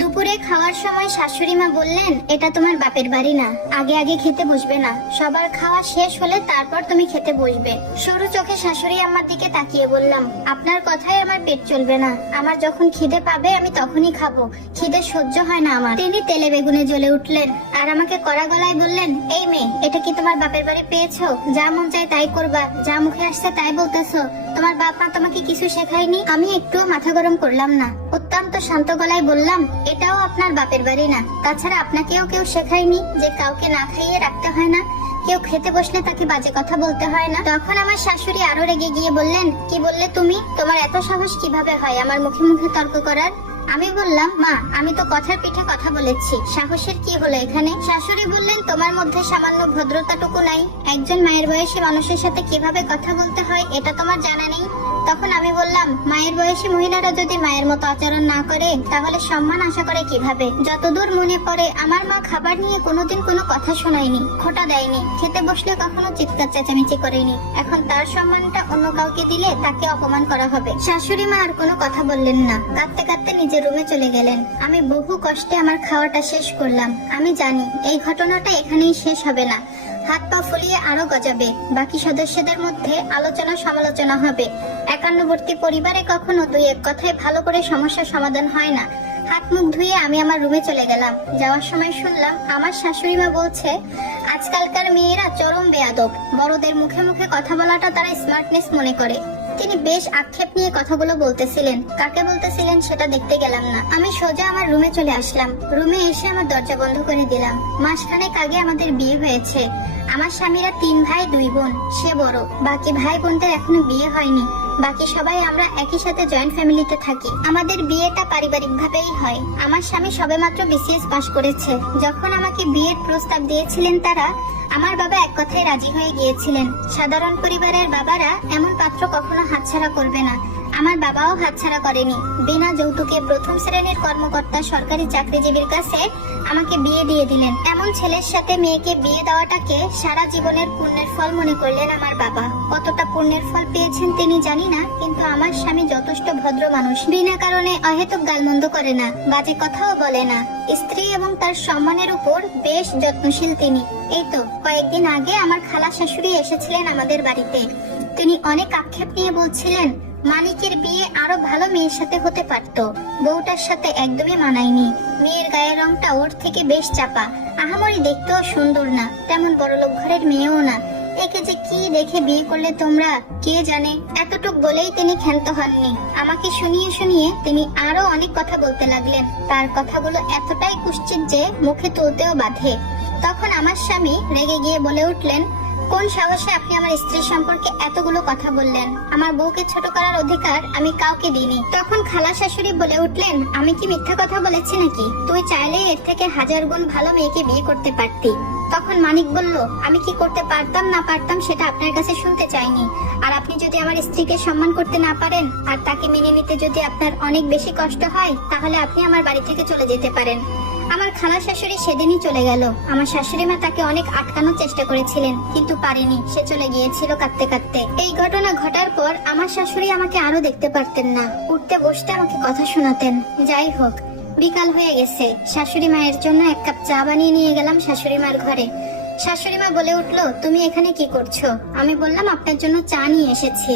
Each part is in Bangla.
দুপুরে খাওয়ার সময় শাশুড়ি মা বললেন, এটা তোমার বাপের বাড়ি না। আগে আগে খেতে বসবে না। সবার খাওয়া শেষ হলে তারপর তুমি খেতে বসবে। সরু চোখে শাশুড়ি আমার দিকে তাকিয়ে বললাম, আপনার কথায় আমার পেট চলবে না। আমার যখন খিদে পাবে, আমি তখনই খাব। খিদে সহ্য হয় না আমার। তিনি তেলে বেগুনে জ্বলে উঠলেন। আর আমাকে কড়া গলায় বললেন, এই মেয়ে, এটা কি তোমার বাপের বাড়ি পেয়েছ? যা মন চায় তাই করবা, যা মুখে আসছে তাই বলতেছো। তোমার বাপ মা তোমাকে কিছু শেখায়নি, আমি একটুও মাথা গরম করলাম না। অত্যন্ত শান্ত গলায় বললাম, এটাও আপনার বাপের বাড়ি না। তাছাড়া আপনাকেও কেউ শেখায়নি যে কাউকে না খাইয়ে রাখতে হয় না। কেউ খেতে বসলে তাকে বাজে কথা বলতে হয় না। তখন আমার শাশুড়ি আরও রেগে গিয়ে বললেন, কি বললে তুমি? তোমার এত সাহস কীভাবে হয় আমার মুখে মুখে তর্ক করার? আমি বললাম, মা, আমি তো কথার পিঠে কথা বলেছি। সাহসের কি হলো এখানে? শাশুড়ি বললেন, তোমার মধ্যে সামান্য ভদ্রতাটুকু নাই। একজন মায়ের বয়সী মানুষের সাথে কীভাবে কথা বলতে হয়, এটা তোমার জানা নেই। তখন আমি বললাম, মায়ের বয়সী মহিলারা যদি মায়ের মতো আচরণ না করে, তাহলে সম্মান আশা করে কীভাবে? যতদূর মনে পড়ে, আমার মা খাবার নিয়ে কোনোদিন কোনো কথা শোনায়নি, খোটা দেয়নি, খেতে বসলে কখনো চিৎকার চেঁচামেচি করেনি। এখন তার সম্মানটা অন্য কাউকে দিলে তাকে অপমান করা হবে। শাশুড়ি মা আর কোনো কথা বললেন না। কাঁদতে কাঁদতে নিজের রুমে চলে গেলেন। আমি বহু কষ্টে আমার খাওয়াটা শেষ করলাম। আমি জানি, এই ঘটনাটা এখানেই শেষ হবে না। হাত পা ফুলিয়ে আরও গজাবে। বাকি সদস্যদের মধ্যে আলোচনা সমালোচনা হবে। একান্নবর্তী পরিবারে কখনো দুই এক কথায় ভালো করে সমস্যা সমাধান হয় না। হাত মুখ ধুয়ে আমি আমার রুমে চলে গেলাম। যাওয়ার সময় শুনলাম আমার শাশুড়ি মা বলছে, আজকালকার মেয়েরা চরম বেয়াদব। বড়দের মুখে মুখে কথা বলাটা তারা স্মার্টনেস মনে করে। তিনি বেশ আক্ষেপ নিয়ে কথাগুলো বলতেছিলেন। কাকে বলতেছিলেন সেটা দেখতে গেলাম না। আমি সোজা আমার রুমে চলে আসলাম। রুমে এসে আমার দরজা বন্ধ করে দিলাম। মাসখানেক আগে আমাদের বিয়ে হয়েছে। আমার স্বামীরা তিন ভাই, দুই বোন। সে বড়। বাকি ভাই বোনদের এখনও বিয়ে হয়নি। বাকি সবাই আমরা একই সাথে জয়েন্ট ফ্যামিলিতে থাকি। আমাদের বিয়েটা পারিবারিক ভাবেই হয়। আমার স্বামী সবেমাত্র বিসিএস পাশ করেছে। যখন আমাকে বিয়ের প্রস্তাব দিয়েছিলেন তারা, আমার বাবা এক কথায় রাজি হয়ে গিয়েছিলেন। সাধারণ পরিবারের বাবারা এমন পাত্র কখনো হাতছাড়া করবে না। আমার বাবাও হাতছাড়া করেনি। বিনা যৌতুকে প্রথম শ্রেণির কর্মকর্তা সরকারি চাকরিজীবীর কাছে আমাকে বিয়ে দিয়ে দিলেন। এমন ছেলের সাথে মেয়েকে বিয়ে দেওয়াটাকে সারা জীবনের পুণ্যের ফল মনে করলেন আমার বাবা। কতটা পুণ্যের ফল পেয়েছেন তিনি জানি না, কিন্তু আমার স্বামী যথেষ্ট ভদ্র মানুষ। বিনা কারণে অহেতুক গালমন্দ করে না, বাজে কথাও বলে না। স্ত্রী এবং তার সম্মানের উপর বেশ যত্নশীল তিনি। এই তো, কয়েকদিন আগে আমার খালা শাশুড়ি এসেছিলেন আমাদের বাড়িতে। তিনি অনেক আক্ষেপ নিয়ে বলছিলেন মানিকের বিয়ে আরও ভালো মেয়ের সাথে হতে পারত। বউটার সাথে একদমই মানায়নি। মেয়ের গায়ের রংটা ওর থেকে বেশ চাপা। আহামরি দেখতেও সুন্দর না, তেমন বড়লোক ঘরের মেয়েও না। একে যে কি দেখে বিয়ে করলে তোমরা, কে জানে? এতটুক বলেই তিনি ক্ষান্ত হননি। আমাকে শুনিয়ে শুনিয়ে তিনি আরও অনেক কথা বলতে লাগলেন। তার কথাগুলো এতটাই কুশ্চিত যে মুখে তুলতেও বাধে। তখন আমার স্বামী রেগে গিয়ে বলে উঠলেন কোন সাহসে আপনি আমার স্ত্রী সম্পর্কে এতগুলো কথা বললেন? আমার বউকে ছোট করার অধিকার আমি কাউকে দিইনি। তখন খালা শাশুড়ি বলে উঠলেন, আমি কি মিথ্যা কথা বলেছি নাকি? তুই চাইলে এর থেকে হাজার গুণ ভালো মেয়েকে বিয়ে করতে পারতি। তখন মানিক বলল, আমি কি করতে পারতাম না পারতাম সেটা আপনার কাছে শুনতে চাইনি। আর আপনি যদি আমার স্ত্রীকে সম্মান করতে না পারেন, আর তাকে মেনে নিতে যদি আপনার অনেক বেশি কষ্ট হয়, তাহলে আপনি আমার বাড়ি থেকে চলে যেতে পারেন। আমার খালা শাশুড়ি সেদিনই চলে গেল। আমার শাশুড়ি মা তাকে অনেক আটকানোর চেষ্টা করেছিলেন, কিন্তু পারেনি। সে চলে গিয়েছিল কাঁদতে কাঁদতে। এই ঘটনা ঘটার পর আমার শাশুড়ি আমাকে আরও দেখতে পারতেন না। উঠতে বসতে আমাকে কথা শোনাতেন। যাই হোক, বিকাল হয়ে গেছে। শাশুড়ি মায়ের জন্য এক কাপ চা বানিয়ে নিয়ে গেলাম শাশুড়ি মার ঘরে। শাশুড়ি মা বলে উঠল, তুমি এখানে কি করছ? আমি বললাম, আপনার জন্য চা নিয়ে এসেছি।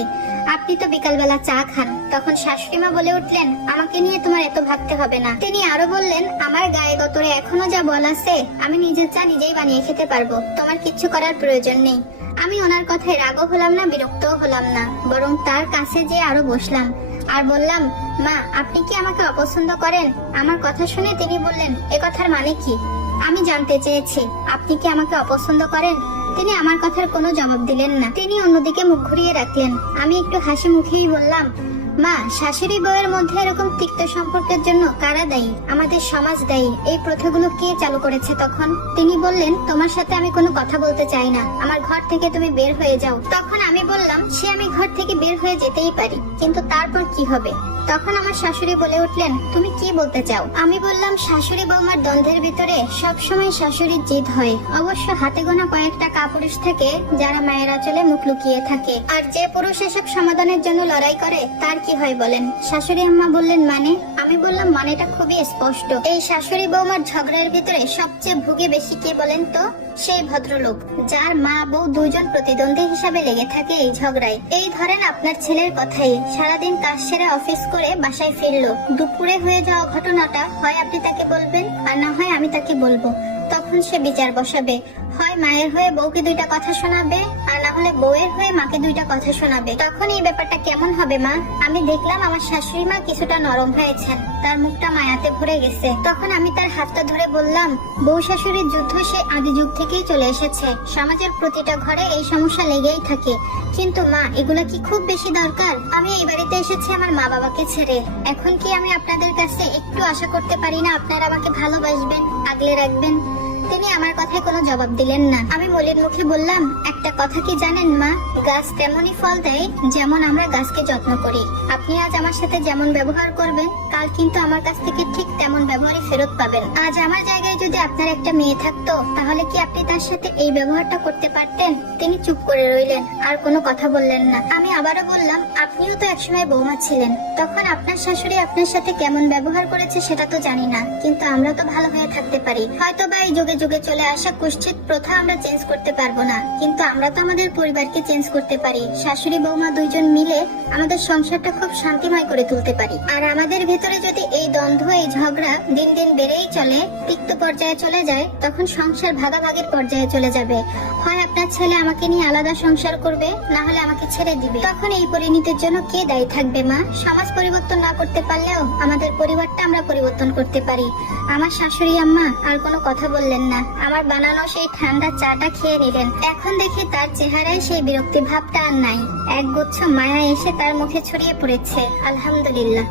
আপনি তো বিকালবেলা চা খান। তখন শাশুড়ি মা বলে উঠলেন, আমাকে নিয়ে তোমার এত ভাবতে হবে না। তিনি আরও বললেন, আমার গায়ে গতরে এখনও যা বল আছে, আমি নিজের চা নিজেই বানিয়ে খেতে পারব। তোমার কিচ্ছু করার প্রয়োজন নেই। আমি ওনার কথায় রাগও হলাম না, বিরক্তও হলাম না, বরং তার কাছে যে আরও বসলাম। আর বললাম, মা, আপনি কি আমাকে অপছন্দ করেন? আমার কথা শুনে তিনি বললেন, এ কথার মানে কি? আমি জানতে চেয়েছি, আপনি কি আমাকে অপছন্দ করেন? তিনি আমার কথার কোনো জবাব দিলেন না। তিনি অন্যদিকে মুখ ঘুরিয়ে রাখলেন। আমি একটু হাসি মুখেই বললাম মা, শাশুড়ি বউয়ের মধ্যে এরকম তিক্ত সম্পর্কের জন্য কারা দায়ী? আমাদের সমাজ দায়ী। এই প্রথাগুলো কে চালু করেছে তখন? তিনি বললেন, তোমার সাথে আমি কোনো কথা বলতে চাই না। আমার ঘর থেকে তুমি বের হয়ে যাও। তখন আমি বললাম, সে আমি ঘর থেকে বের হয়ে যেতেই পারি, কিন্তু তারপর কি হবে? তখন আমার শাশুড়ি বলে উঠলেন, তুমি কি বলতে চাও? আমি বললাম, শাশুড়ি বৌমার দ্বন্দ্বের ভিতরে সবসময় শাশুড়ির জিদ হয়। অবশ্য হাতে গোনা কয়েকটা কাপুরুষ থাকে, যারা মায়ের আঁচলে মুখ লুকিয়ে থাকে। আর যে পুরুষ এসব সমাধানের জন্য লড়াই করে, তার কি হয় বলেন? শাশুড়ি আম্মা বললেন মানে? আমি বললাম, মানেটা খুবই স্পষ্ট। এই শাশুড়ি বৌমার ঝগড়ার ভিতরে সবচেয়ে ভুগে বেশি কে বলেন তো? সেই ভদ্রলোক, যার মা বউ দুজন প্রতিদ্বন্দ্বী হিসাবে লেগে থাকে এই ঝগড়ায়। এই ধরেন আপনার ছেলের কথাই। সারাদিন কাজ সেরে অফিস করে বাসায় ফিরলো। দুপুরে হয়ে যাওয়া ঘটনাটা হয় আপনি তাকে বলবেন, আর না হয় আমি তাকে বলব। তখন সে বিচার বসাবে। হয় মায়ের হয়ে বউকে দুইটা কথা শোনাবে না বউয়ের হয়ে মাকে দুইটা কথা শোনাবে। তখন এই ব্যাপারটা কেমন হবে, মা? আমি দেখলাম আমার শাশুড়ি মা কিছুটা নরম হয়েছেন তার মুখটা মায়াতে ভরে গেছে। তখন আমি তার হাতটা ধরে বললাম, বউ শাশুড়ির যুদ্ধ সে আদি যুগ থেকেই চলে এসেছে। সমাজের প্রতিটা ঘরে এই সমস্যা লেগেই থাকে। কিন্তু মা, এগুলো কি খুব বেশি দরকার? আমি এই বাড়িতে এসেছি আমার মা বাবাকে ছেড়ে। এখন কি আমি আপনাদের কাছে একটু আশা করতে পারি না? আপনারা আমাকে ভালোবাসবেন, আগলে রাখবেন। তিনি আমার কথায় কোনো জবাব দিলেন না। আমি মলির মুখে বললাম, একটা কথা কি জানেন মা? গাছ তেমনই ফল দেয় যেমন আমরা গাছকে যত্ন করি। আপনি আজ আমার সাথে যেমন ব্যবহার করবেন, কাল কিন্তু আমার কাছ থেকে ঠিক তেমন ব্যবহারই ফেরত পাবেন। আজ আমার জায়গায় যদি আপনার একটা মেয়ে থাকতো, তাহলে কি আপনি তার সাথে এই ব্যবহারটা করতে পারতেন? তিনি চুপ করে রইলেন, আর কোনো কথা বললেন না। আমি আবারও বললাম, আপনিও তো একসময় বৌমা ছিলেন। তখন আপনার শাশুড়ি আপনার সাথে কেমন ব্যবহার করেছে সেটা তো জানি না। কিন্তু আমরা তো ভালো হয়ে থাকতে পারি। হয়তো বা এই যুগে যুগে চলে আসা কুশ্চিত প্রথা আমরা চেঞ্জ করতে পারব না। কিন্তু আমরা তো আমাদের পরিবারকে চেঞ্জ করতে পারি। শাশুড়ি, বৌমা দুইজন মিলে আমাদের সংসারটা খুব শান্তিময় করে তুলতে পারি। আর আমাদের ভেতরে যদি এই দ্বন্দ্ব, এই ঝগড়া দিন দিন বেড়েই চলে, তিক্ত পর্যায়ে চলে যায়, তখন সংসার ভাগাভাগির পর্যায়ে চলে যাবে। হয় আপনার ছেলে আমাকে নিয়ে আলাদা সংসার করবে, না হলে আমাকে ছেড়ে দিবে। তখন এই পরিণতির জন্য কে দায়ী থাকবে, মা? সমাজ পরিবর্তন না করতে পারলেও আমাদের পরিবারটা আমরা পরিবর্তন করতে পারি। আমার শাশুড়ি আম্মা আর কোনো কথা বললেন না। আমার বানানো সেই ঠান্ডা চাটা খেয়ে নিলেন। এখন দেখি তার চেহারায় সেই বিরক্তি ভাবটা আর নাই। এক গুচ্ছ মায়া এসে তার মুখে ছড়িয়ে পড়েছে। আলহামদুলিল্লাহ।